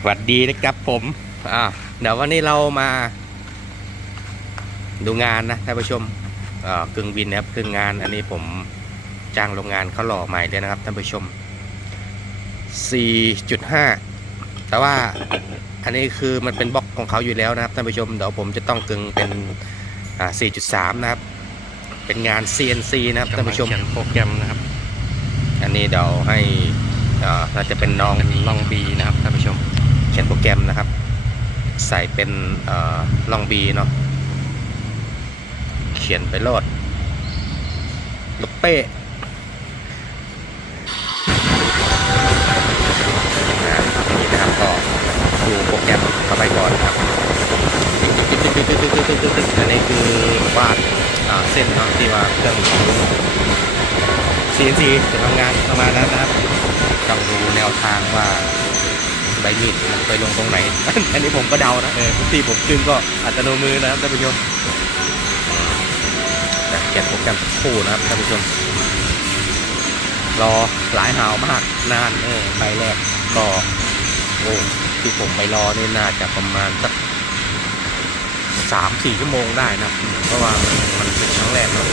สวัสดีนะครับผมอ่าเดี๋ยววันนี้เรามาดูงานนะท่านผู้ชมเอ่อกึ่งวินนะครับกึ่งงานอันนี้ผมจ้างโรงงานเขาหล่อใหม่เลยนะครับท่านผู้ชม 4.5 แต่ว่าอันนี้คือมันเป็นบล็อกของเขาอยู่แล้วนะครับท่านผู้ชมเดี๋ยวผมจะต้องกึ่งเป็นอ่า4.3 นะครับ เป็นงาน CNC นะครับท่านผู้ชมเขียนโปรแกรมนะครับ อันนี้เดี๋ยวให้อ่าน่าจะเป็นน้องเป็นลองบีนะครับท่านผู้ชมเขียนโปรแกรมนะครับ ใส่เป็นลองบีเนาะเขียนไปโลดลูกเป้นี่นะครับก็ดูโปรแกรมเข้าไปก่อนครับอันนี้คือวาดอ่าเส้นเนาะที่ว่าเครื่อง CNC จะทำงานประมาณนั้นนะครับต้องดูแนวทางว่า ใบมีดมันไปลงตรงไหน อันนี้ผมก็เดานะเออทุกทีผมจึงก็อัตโนมือนะครับท่านผู้ชมแต่เขียนโปรแกรมสักครู่นะครับท่านผู้ชม รอหลายหาวมากนานเออใบแรกก็โอ้ที่ผมไปรอนี่น่าจะประมาณสักสามสี่ชั่วโมงได้นะเพราะว่ามันมันเป็นครั้งแรกเนาะ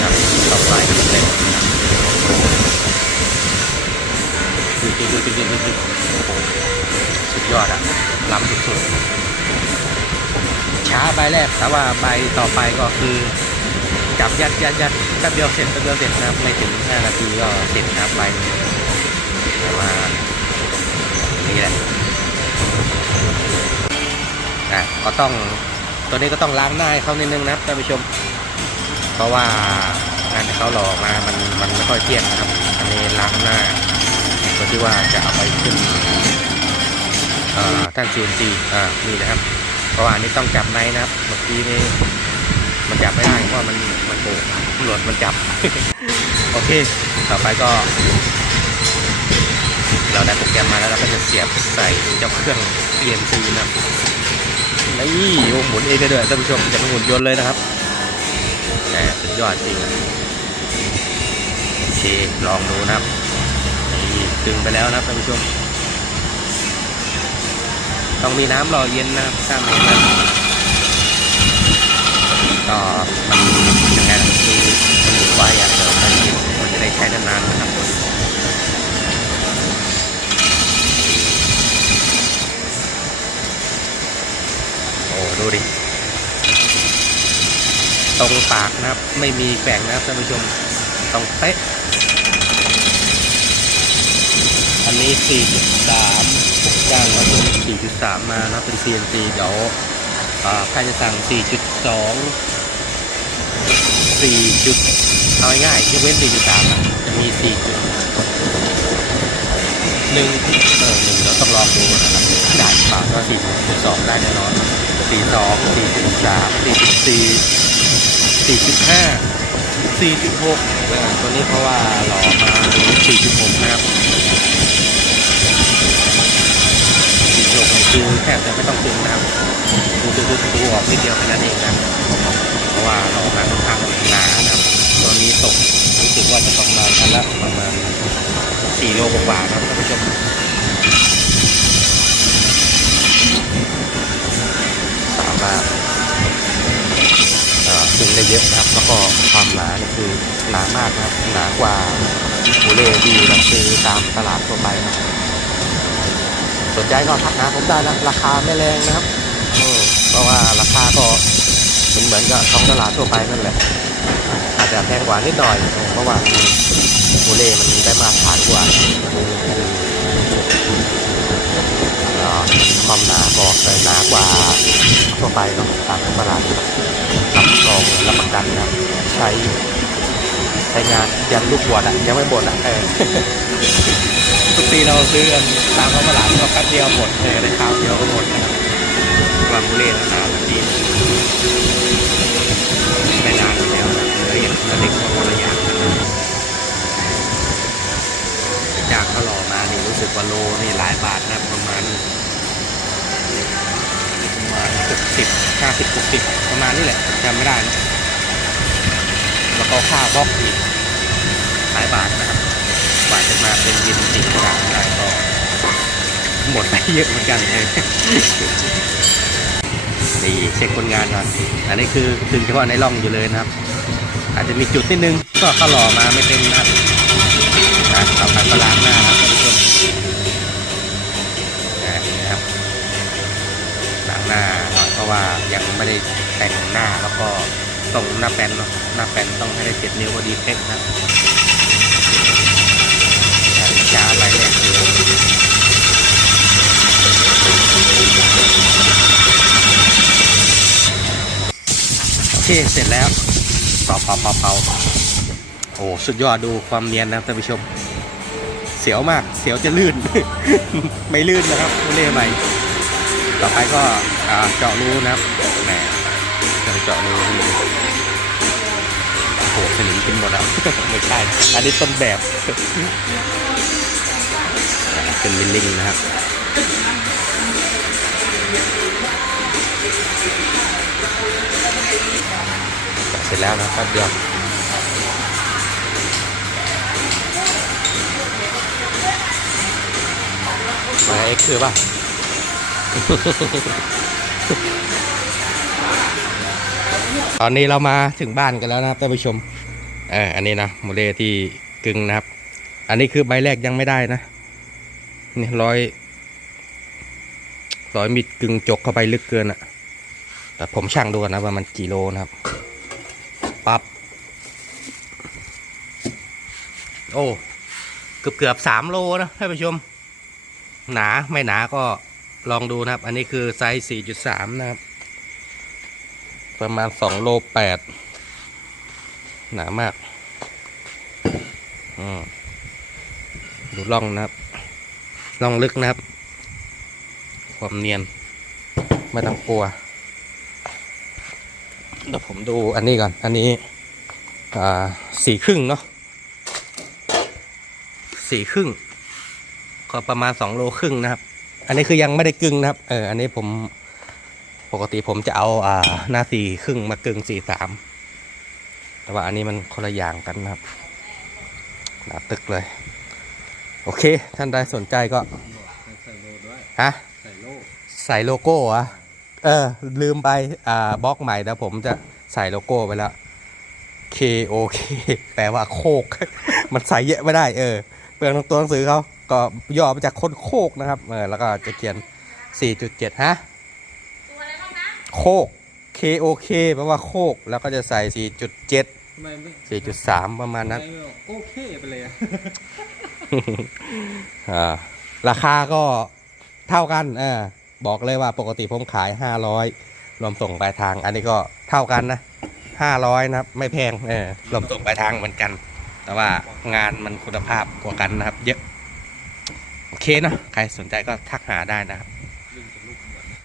ครับต่อไปก็เสร็จนะครับโอ้โห สุดยอดอะล้ำสุดๆช้าใบแรก แต่ว่าใบต่อไปก็คือจับยัดยัดยัดแป๊บเดียวเสร็จแป๊บเดียวเสร็จนะครับไม่ถึง5นาทีก็เสร็จนะครับใบแต่ว่านี่แหละอะก็ต้องตัวนี้ก็ต้องล้างหน้าเขานิดนึงนะครับท่านผู้ชม เพราะว่างานที่เขาหลอกมามันมันไม่ค่อยเที่ยงนะครับ อันนี้ล้างหน้า ตัวที่ว่าจะเอาไปขึ้นท่าน CNC อ่านี่นะครับ เพราะว่าอันนี้ต้องจับในนะครับเมื่อกี้นี่มันจับไม่ได้เพราะมันมันโผล่ตำรวจมันจับ โอเค ต่อไปก็ เราได้โปรแกรมมาแล้วเราก็จะเสียบใส่เจ้าเครื่อง CNC นะนี่โอ้หมุนเองได้ด้วยท่านผู้ชมจะเป็นหุ่นยนต์เลยนะครับแต่สุดยอดจริงโอเคลองดูนะครับ ดึงไปแล้วนะครับท่านผู้ชม ต้องมีน้ำหล่อเย็นนะครับถ้าไม่นั้นก็มันยังไงคือมันอยู่ไว้อะเดี๋ยวมันมันจะได้ใช้นานๆนะครับโอ้ดูดิตรงปากนะครับ ไม่มีแบ่งนะครับท่านผู้ชมตรงเป๊ะ นนี้ 4.3ผมจ้างแล้วเป็น4.3 มานะเป็น CNC เดี๋ยวใครจะสั่ง 4.2 4 จุดเอาง่ายๆยกเว้น 4.3 อะ จะมี 4 จุดหนึ่งเออหนึ่งเราต้องลองดูนะครับได้เปล่าก็4.2ได้แน่นอน42 4.3 4.4 4.5 4.6อ่า ตัวนี้เพราะว่าหล่อมา4.6 นะครับหลบในคือแทบจะไม่ต้องดึงนะครับดูดูดูดูออกนิดเดียวแค่นั้นเองนะเพราะว่าเราอมาค่อนข้างหนานะครับตอนนี้ตกรู้สึกว่าจะประมาณกันละประมาณสี่โลกว่าครับท่านผู้ชมสามบารถเอ่อดึ งได้เยอะนะครับ แล้วก็ความหนานี่คือหนามากนะครับ หนากว่าโอเล่ที่เราซื้อตามตลาดทั่วไปนะครับสนใจก็ทักหาผมได้นะ ราคาไม่แรงนะครับเพราะว่าราคาก็เหมือนเหมือนกับท้องตลาดทั่วไปนั่นแหละอาจจะแพงกว่านิดหน่อย เพราะว่าโมเล่มันได้มาตรฐานกว่าความหนาก็หนากว่าทั่วไปเนาะตามตลาด รับรองรับประกันนะใช้ใช้งานยันลูกบวชอะยังไม่บดอะเออทุกปีเราซื้อกันตามท้องตลาดก็แป๊บเดียวหมดเลยได้คราวเดียวก็หมดนะครับวางบุเล่นะครับที่ไม่นานแล้วนะเรียนสเล็กของคนละอยางนะจากเขาหล่อมานี่รู้สึกว่าโลนี่หลายบาทนะประมาณประ สิบหกสิบประมาณนี้แหละจำไม่ได้นะแล้วก็ค่าบล็อกอีกหลายบาทนะครับกว่าจะมาเป็นยินสีกลางได้ก็หมดไปเยอะเหมือนกันเออนี่เช็คคนงานก่อนอันนี้คือถึงเฉพาะในร่องอยู่เลยนะครับ อาจจะมีจุดนิดนึงก็เขาหล่อมาไม่เต็มนะครับนะต่อไปก็ล้างหน้าครับท่านผู้ชมนี่นะครับล้างหน้า เพราะว่ายังไม่ได้แต่งหน้าแล้วก็ตรงหน้าแป้นเนาะหน้าแป้นต้องให้ได้เจ็ดนิ้วพอดีเป๊ะนะช้าไปเนี่ยโอเคเสร็จแล้วเป่าเป่าเป่าเป่าโอ้สุดยอดดูความเนียนนะท่านผู้ชม เสียวมาก เสียวจะลื่น ไม่ลื่นนะครับเล่ใหม่ ต่อไปก็เจาะรูนะครับแหมจะเจาะรูที่โหสนิมกินหมดแล้วไม่ใช่อันนี้ต้นแบบเป็นมิลลิงนะครับเสร็จแล้วนะครับเดียวมาเอ็กซ์คือป่ะ ตอนนี้เรามาถึงบ้านกันแล้วนะครับท่านผู้ชมเอออันนี้นะโมเลที่กึ่งนะครับ อันนี้คือใบแรกยังไม่ได้นะนี่ร้อยร้อยมิดกึ่งจกเข้าไปลึกเกินอะแต่ผมช่างดูก่อนนะว่ามันกี่โลนะครับปับ๊บโอ้เกือบเกือบสามโลนะท่านผู้ชม หนาไม่หนาก็ ลองดูนะครับ อันนี้คือไซส์สี่จุดสามนะครับ ประมาณสองโลแปดหนามากอืมดูล่องนะครับล่องลึกนะครับ ความเนียน ไม่ต้องกลัว เดี๋ยวผมดูอันนี้ก่อน อันนี้อ่าสี่ครึ่งเนาะสี่ครึ่ง ก็ประมาณสองโลครึ่งนะครับ อันนี้คือยังไม่ได้กึ่งนะครับ เออ อันนี้ผมปกติผมจะเอาอ่าหน้าสี่ครึ่งมากึ่งสี่สามแต่ว่าอันนี้มันคนละอย่างกันนะครับหนาตึกเลย โอเค ท่านใดสนใจก็ใส่โลด้วยฮะใส่โลใส่โลโก้เหรอะเออ ลืมไป อ่าบล็อกใหม่แต่ผมจะใส่โลโก้ไปแล้ว K O K แปลว่าโคก มันใส่เยอะไม่ได้ เออ เปลืองตังตัวหนังสือเขา ก็ย่อมาจากคนโคกนะครับเออแล้วก็จะเขียน 4.7 ฮะ โคก K O K แปลว่าโคก แล้วก็จะใส่ 4.7 ทำไมไม่4.3 ประมาณนั้น ทำไมโอเคไปเลยอะอ่าราคาก็เท่ากันเออบอกเลยว่าปกติผมขาย 500 รวมส่งปลายทาง อันนี้ก็เท่ากันนะ 500 นะครับ ไม่แพงเออรวมส่งปลายทางเหมือนกัน แต่ว่างานมันคุณภาพกว่ากันนะครับ เยอะโอ เคเนาะใครสนใจก็ทักหาได้นะครับ